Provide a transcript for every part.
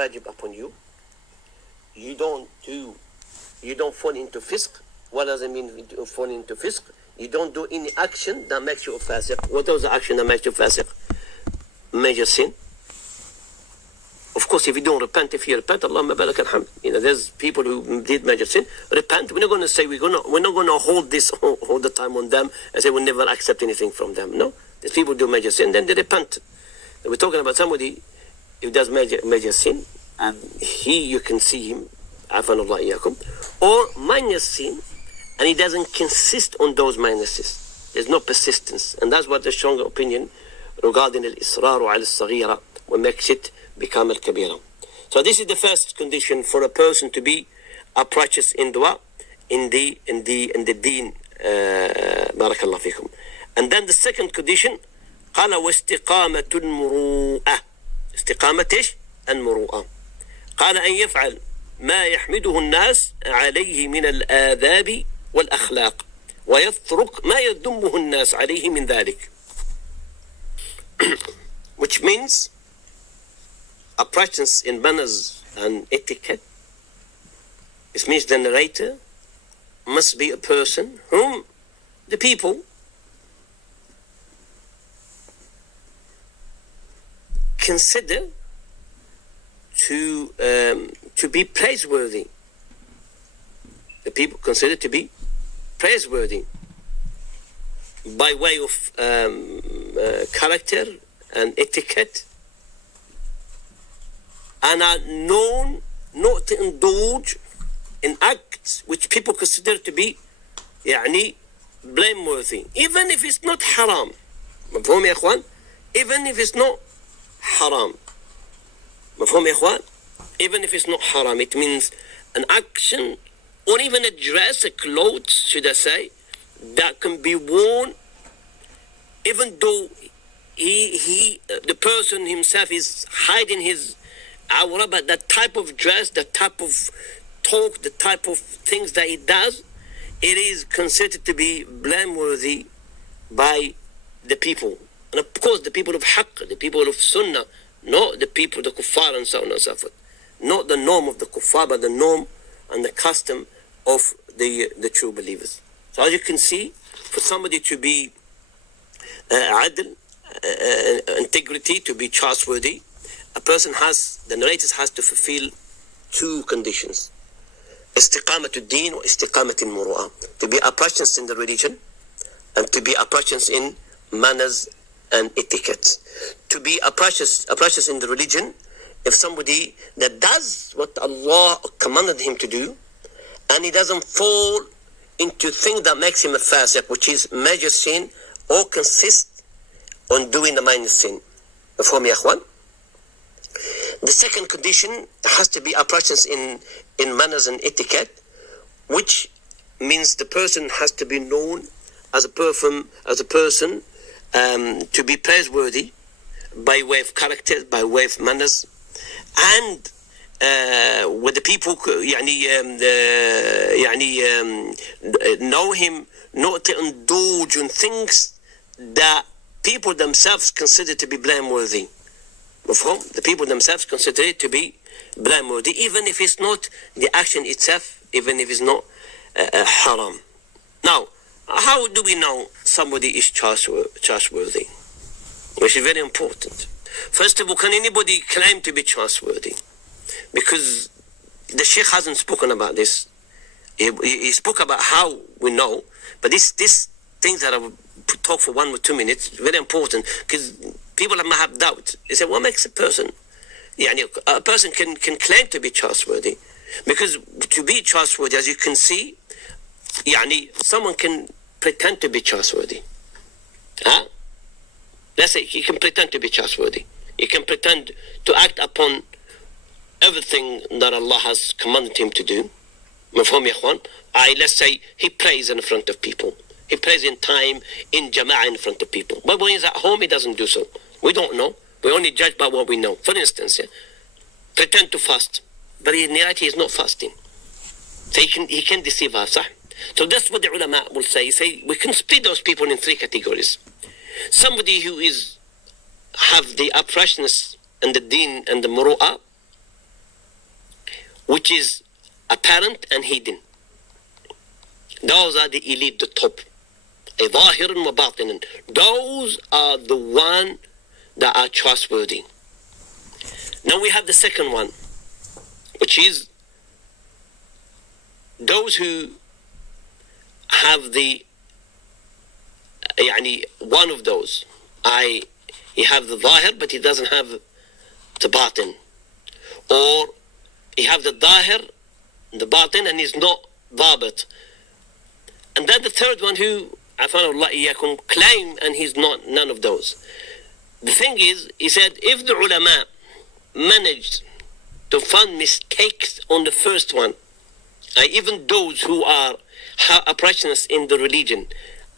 wajib upon you. You don't fall into fisq. What does it mean to fall into fisq? You don't do any action that makes you a fasiq. What is the action that makes you fasiq? Major sin. Of course, if you don't repent, if you repent, Allahumma balak alhamd. There's people who did major sin. Repent. We're not going to say we're not going to hold this all the time on them and say we'll never accept anything from them. No, these people do major sin, then they repent. We're talking about somebody who does major sin, and you can see him, afanullah iyakum, or minor sin, and he doesn't consist on those minuses. There's no persistence, and that's what the stronger opinion regarding al-israru ala al-saghira, what makes it become al-kabira. So this is the first condition for a person to be approaches in dua, in the deen. Barakallah fikum. And then the second condition, قال واستقامة المروءة. استقامة إيش؟ المروءة. قال أن يفعل ما يحمده الناس عليه من الآداب والأخلاق ويترك ما يذمه الناس عليه من ذلك. Which means a practice in manners and etiquette. It means the narrator must be a person whom the people consider to be praiseworthy. The people consider to be praiseworthy by way of character and etiquette, and are known not to indulge in acts which people consider to be blameworthy, even if it's not haram. مفهوم يا إخوان? Even if it's not haram. مفهوم يا إخوان? Even if it's not haram, it means an action or even a dress, a clothes, should I say, that can be worn even though the person himself is hiding his awra, but that type of dress, the type of talk, the type of things that he does, it is considered to be blameworthy by the people. And of course, the people of haqq, the people of sunnah, not the people, the kuffar, and so on and so forth. Not the norm of the kuffar, but the norm and the custom of the true believers. So as you can see, for somebody to be adl, integrity, to be trustworthy, the narrator has to fulfill two conditions. Istiqamat al-deen or istiqamat al-muru'ah. To be a practice in the religion and to be a practice in manners and etiquette. To be a practice in the religion, if somebody that does what Allah commanded him to do, and he doesn't fall into things that makes him a fasiq, which is major sin, or consist on doing the minor sin. مفهوم يا أخوان? The second condition has to be a practice in manners and etiquette, which means the person has to be known as a person to be praiseworthy by way of character, by way of manners, and with the people know him not to indulge in things that people themselves consider to be blameworthy. The people themselves consider it to be blameworthy, even if it's not the action itself, even if it's not haram. Now, how do we know somebody is trustworthy? Which is very important. First of all, can anybody claim to be trustworthy? Because the Sheikh hasn't spoken about this. He spoke about how we know, but this things that I will talk for 1 or 2 minutes, very important, because people might have doubt. They say, what makes a person? A person can claim to be trustworthy. Because to be trustworthy, as you can see, someone can pretend to be trustworthy. Let's say he can pretend to be trustworthy. He can pretend to act upon everything that Allah has commanded him to do. مفهوم يا إخوان? Let's say he prays in front of people. He prays in time, in jama'ah, in front of people. But when he's at home, he doesn't do so. We don't know. We only judge by what we know. For instance, pretend to fast, but in reality he's not fasting. So he can deceive us. So that's what the ulama will say. Say we can split those people in 3 categories. Somebody who have the uprightness and the deen and the muru'ah, which is apparent and hidden. Those are the elite, the top. ظاهر وباطن. Those are the one that are trustworthy. Now we have the second one, which is those who have the one of those. He have the ظاهر but he doesn't have the batin, or he have the ظاهر, the batin, and he's not ضابط. And then the third one who claim and he's not none of those. The thing is, he said, if the ulama managed to find mistakes on the first one, even those who are oppressionists in the religion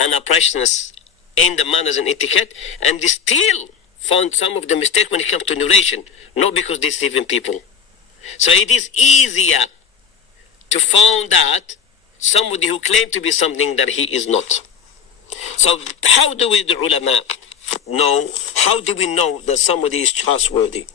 and oppressionists in the manners and etiquette, and they still found some of the mistakes when it comes to narration, not because they're deceiving people. So it is easier to find out somebody who claimed to be something that he is not. So how do we, the ulama, know? How do we know that somebody is trustworthy?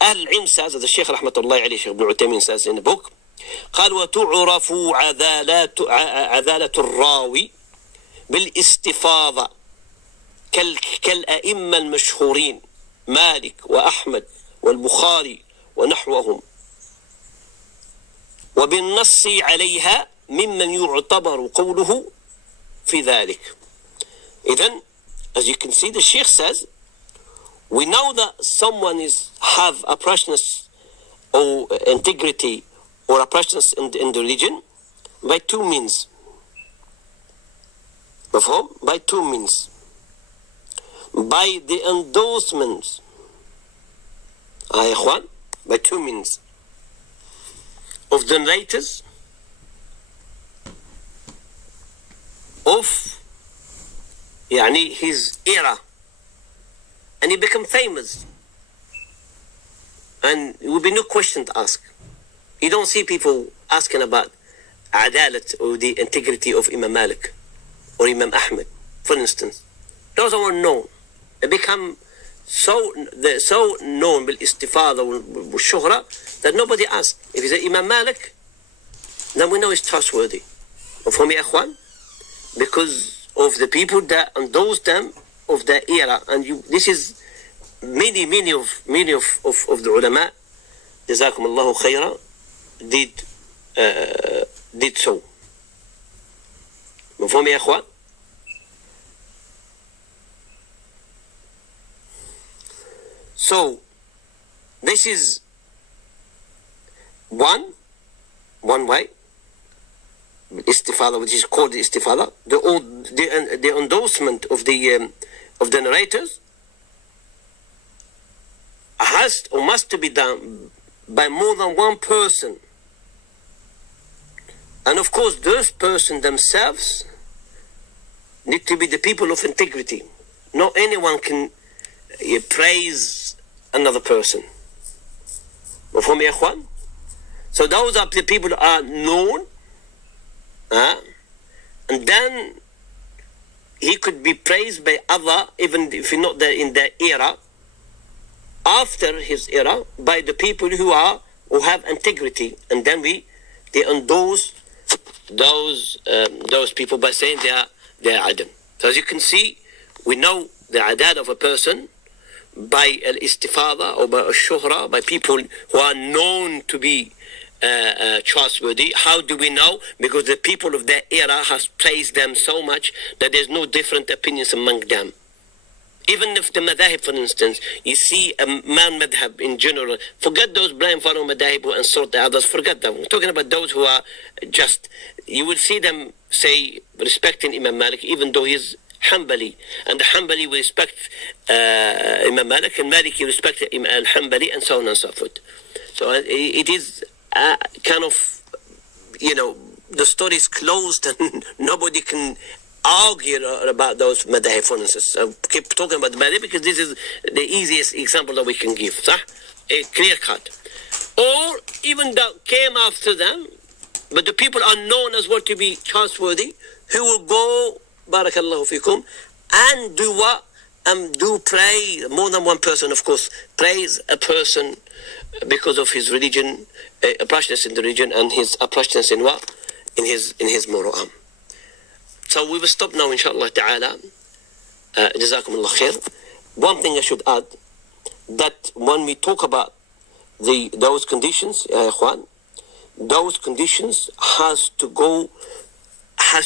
Al-Ilm says, as the Shaykh rahmatullahi alayhi, Shaykh Ibn Uthaymeen says in the book, قال وتعرف عدالة الراوي بالاستفاضة كالأئمة المشهورين مالك وأحمد والبخاري ونحوهم وبالنص عليها ممن يعتبر قوله في ذلك. Then, as you can see, the Sheikh says, we know that someone have oppressiveness or integrity or oppressiveness in the religion by two means. By two means. By the endorsements. By two means. Of the narrators of his era, and he become famous, and it will be no question to ask. You don't see people asking about adalat or the integrity of Imam Malik or Imam Ahmed, for instance. Those are known. They become so known بالاستفاضة والشهرة that nobody asks. If he say Imam Malik, then we know he's trustworthy. وفهم يا إخوان? Because of the people that endorse them of the era, and this is many of the ulama, جزاكم الله خيرا, did so. مفهوم يا إخوان؟ So this is one way. Istifada, which is called the istifada, the endorsement of the narrators has or must be done by more than one person, and of course those persons themselves need to be the people of integrity. Not anyone can praise another person. مفهوم يا إخوان? So those are the people that are known. And then he could be praised by other, even if you're not there in their era, after his era, by the people who have integrity, and then they endorse those people by saying they are adil. So as you can see, we know the adad of a person by al-istifada or by al-shuhra, by people who are known to be trustworthy. How do we know? Because the people of that era has praised them so much that there's no different opinions among them. Even if the madhahib, for instance, you see a man madhab in general, forget those blind follow madhahib and sort the others, forget them. We're talking about those who are just, you will see them say, respecting Imam Malik, even though he's Hanbali, and the Hanbali will respect Imam Malik, and Maliki respect Imam al-Hanbali, and so on and so forth. So it is kind of, the story is closed and nobody can argue about those madhahib, for instance. I keep talking about the madhahib because this is the easiest example that we can give. A clear cut. Or even that came after them, but the people are known as well to be trustworthy, who will go, barakallahu fikum, and do what? Do praise, more than one person, of course, praise a person because of his religion, harshness in the religion, and his harshness in what? In his moral arm. So we will stop now, inshallah ta'ala. Jazakum Allah khair. One thing I should add, that when we talk about those conditions, those conditions has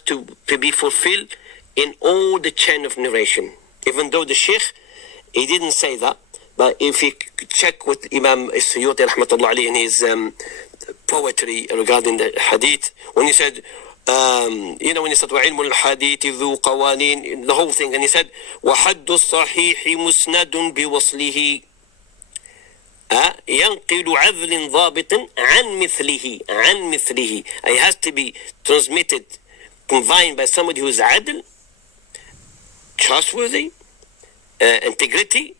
to be fulfilled in all the chain of narration. Even though the Sheikh, he didn't say that, but if you check with Imam Suyuti rahmatullah alayhi in his poetry regarding the Hadith, when he said, when he said وَعِلْمُ الْحَدِيثِ ذُو قَوَانِينَ, the whole thing, and he said وَحَدُّ الصَّحِيحِ مُسْنَدٌ بِوَصْلِهِ ينقل عدل ضابط عن مثله. It has to be transmitted, conveyed by somebody who is adl, trustworthy, integrity,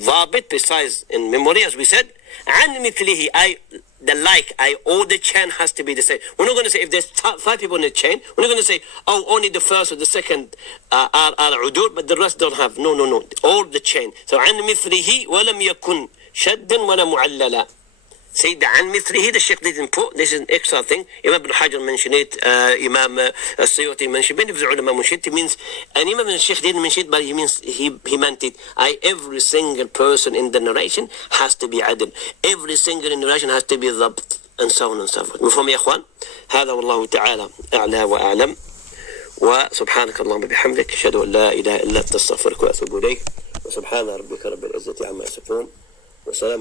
ضابط, precise in memory, as we said. عن مثله, all the chain has to be the same. We're not going to say if there's 5 people in the chain, we're not going to say, only the first or the second are udur, but the rest don't have. No. All the chain. So عن مثله ولم يكن شدا ولا معللا. See, the عن مثله, the Sheikh didn't put. This is an extra thing. Imam Ibn Hajar mentioned it. Imam Suyuti mentioned it. Many of the ulama mentioned it. It means, and Imam Ibn Sheikh didn't mention it, but he meant it. Every single person in the narration has to be adl. Every single narration has to be ضبط, and so on and so forth. مفهوم يا إخوان؟ هذا والله تعالى أعلى وأعلم. وسبحانك اللهم بحمدك أشهد أن لا إله إلا أنت أستغفرك وأتوب إليك. وسبحان ربك رب العزة عما يصفون. وسلام